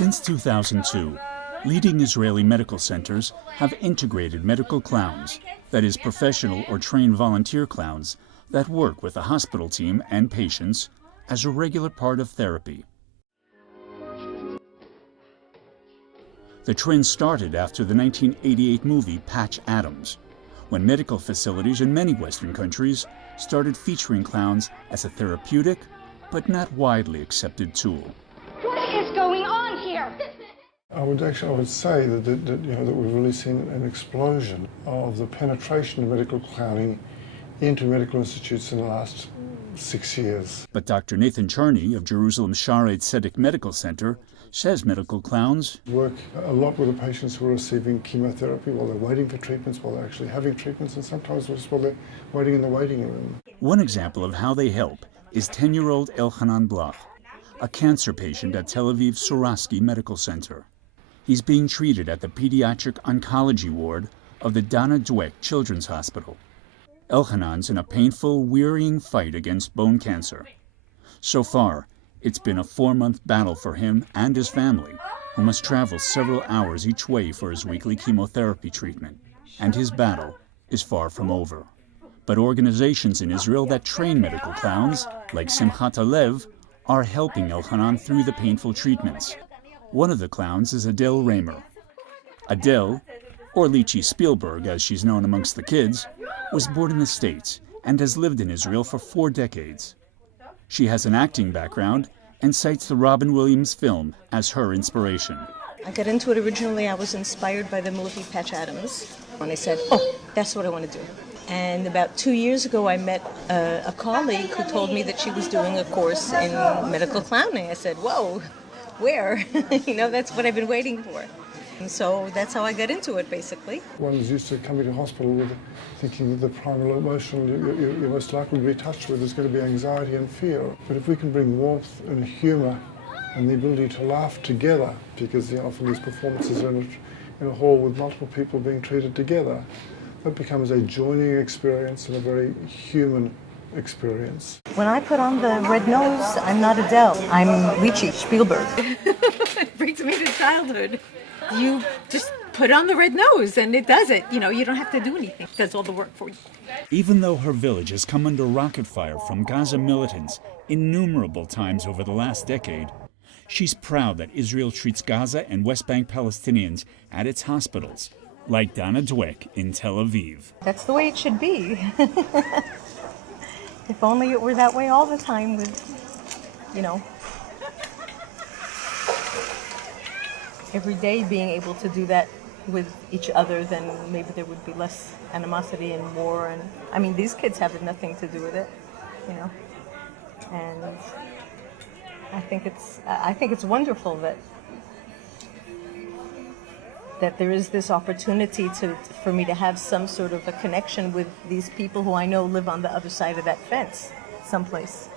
Since 2002, leading Israeli medical centers have integrated medical clowns, that is, professional or trained volunteer clowns that work with the hospital team and patients as a regular part of therapy. The trend started after the 1988 movie Patch Adams, when medical facilities in many Western countries started featuring clowns as a therapeutic but not widely accepted tool. What is going on here? I would say that we've really seen an explosion of the penetration of medical clowning into medical institutes in the last 6 years. But Dr. Nathan Charney of Jerusalem's Shaarei Tzedek Medical Center says medical clowns work a lot with the patients who are receiving chemotherapy while they're waiting for treatments, while they're actually having treatments, and sometimes just while they're waiting in the waiting room. One example of how they help is 10-year-old Elchanan Blach, a cancer patient at Tel Aviv's Sourasky Medical Center. He's being treated at the pediatric oncology ward of the Dana Dweck Children's Hospital. Elchanan's in a painful, wearying fight against bone cancer. So far, it's been a 4-month battle for him and his family, who must travel several hours each way for his weekly chemotherapy treatment. And his battle is far from over. But organizations in Israel that train medical clowns, like Simchat Halev, are helping Elchanan through the painful treatments. One of the clowns is Adele Raymer. Adele, or Lichi Spielberg as she's known amongst the kids, was born in the States and has lived in Israel for 4 decades. She has an acting background and cites the Robin Williams film as her inspiration. I got into it originally, I was inspired by the movie Patch Adams. And I said, oh, that's what I want to do. And about 2 years ago, I met a colleague who told me that she was doing a course in medical clowning. I said, whoa, where? That's what I've been waiting for. And so that's how I got into it, basically. One's used to coming to hospital with thinking that the primal emotion you're most likely to be touched with is going to be anxiety and fear. But if we can bring warmth and humour and the ability to laugh together, because often these performances are in a hall with multiple people being treated together, that becomes a joining experience and a very human experience. When I put on the red nose, I'm not Adele, I'm Lichi Spielberg. It brings me to childhood. You just put on the red nose and it does it. You don't have to do anything. It does all the work for you. Even though her village has come under rocket fire from Gaza militants innumerable times over the last decade, she's proud that Israel treats Gaza and West Bank Palestinians at its hospitals, like Dana Dweck in Tel Aviv. That's the way it should be. If only it were that way all the time with, every day being able to do that with each other, then maybe there would be less animosity and war. And I mean, these kids have nothing to do with it, And I think it's wonderful that there is this opportunity for me to have some sort of a connection with these people who I know live on the other side of that fence, someplace.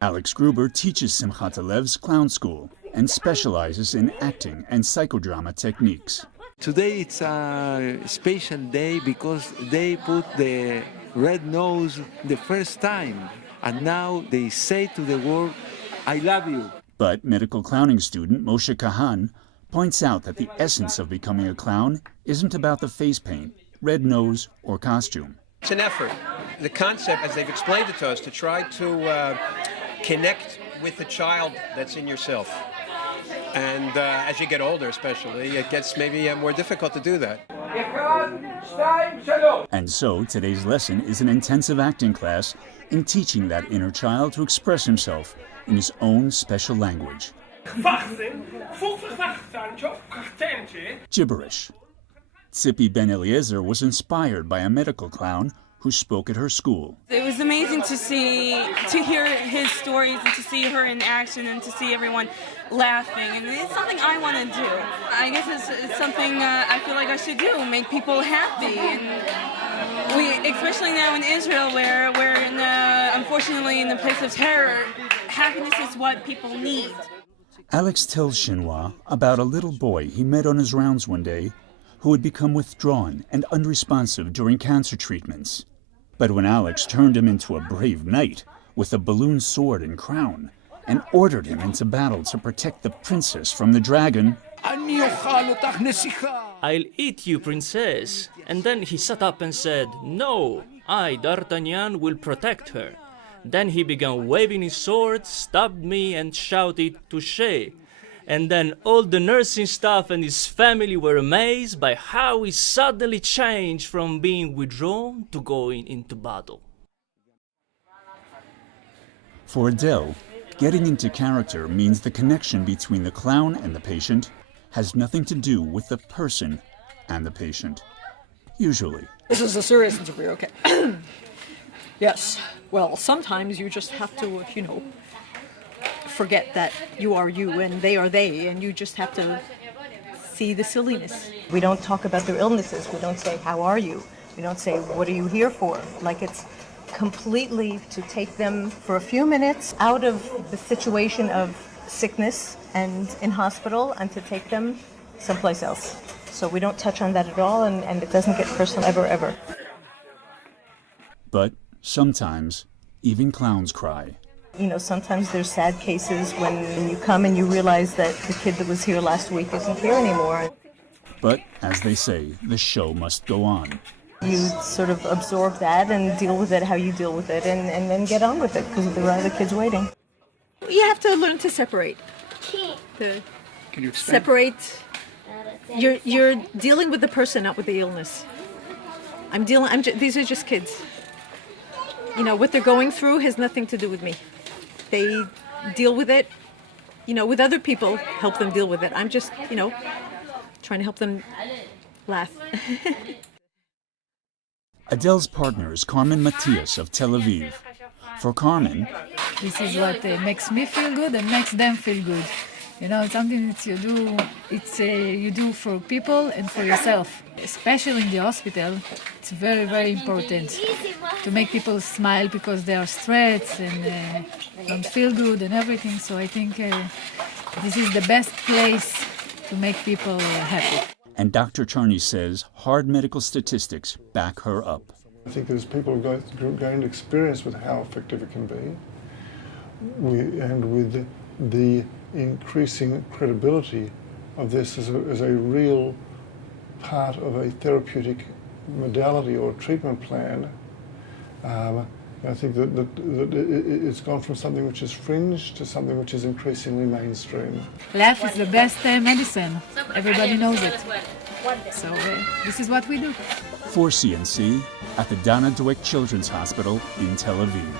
Alex Gruber teaches Simchat Halev's clown school and specializes in acting and psychodrama techniques. Today it's a special day because they put the red nose the first time, and now they say to the world, I love you. But medical clowning student Moshe Kahan points out that the essence of becoming a clown isn't about the face paint, red nose, or costume. It's an effort. The concept, as they've explained it to us, to try to connect with the child that's in yourself. And as you get older especially, it gets maybe more difficult to do that. And so today's lesson is an intensive acting class in teaching that inner child to express himself in his own special language. Gibberish. Tzipi Ben Eliezer was inspired by a medical clown who spoke at her school. It was amazing to hear his stories and to see her in action and to see everyone laughing. And it's something I want to do. I guess it's something I feel like I should do, make people happy. And we, especially now in Israel, where we're unfortunately in the place of terror, happiness is what people need. Alex tells Shinwa about a little boy he met on his rounds one day who had become withdrawn and unresponsive during cancer treatments. But when Alex turned him into a brave knight with a balloon sword and crown, and ordered him into battle to protect the princess from the dragon, I'll eat you, princess. And then he sat up and said, no, I, D'Artagnan, will protect her. Then he began waving his sword, stabbed me, and shouted, touché. And then all the nursing staff and his family were amazed by how he suddenly changed from being withdrawn to going into battle. For Adele, getting into character means the connection between the clown and the patient has nothing to do with the person and the patient. Usually. This is a serious interview, okay. Yes, well, sometimes you just have to, forget that you are you and they are they, and you just have to see the silliness. We don't talk about their illnesses. We don't say, how are you? We don't say, what are you here for? Like, it's completely to take them for a few minutes out of the situation of sickness and in hospital and to take them someplace else. So we don't touch on that at all, and it doesn't get personal ever. But sometimes even clowns cry. Sometimes there's sad cases when you come and you realize that the kid that was here last week isn't here anymore. But as they say, the show must go on. You sort of absorb that and deal with it how you deal with it, and then get on with it because there are other kids waiting. You have to learn to separate. Can you explain? Separate. You're dealing with the person, not with the illness. These are just kids. What they're going through has nothing to do with me. They deal with it, with other people, help them deal with it. I'm just, trying to help them laugh. Adele's partner is Carmen Matias of Tel Aviv. For Carmen, this is what makes me feel good and makes them feel good. It's something that you do for people and for yourself. Especially in the hospital, it's very, very important to make people smile because they are stressed and don't feel good and everything. So I think this is the best place to make people happy. And Dr. Charney says hard medical statistics back her up. I think as people gained experience with how effective it can be, and with the increasing credibility of this as a real part of a therapeutic modality or treatment plan, I think that it's gone from something which is fringe to something which is increasingly mainstream. Laugh is the best medicine. Everybody knows it. So this is what we do. For CNC, at the Dana Dweck Children's Hospital in Tel Aviv.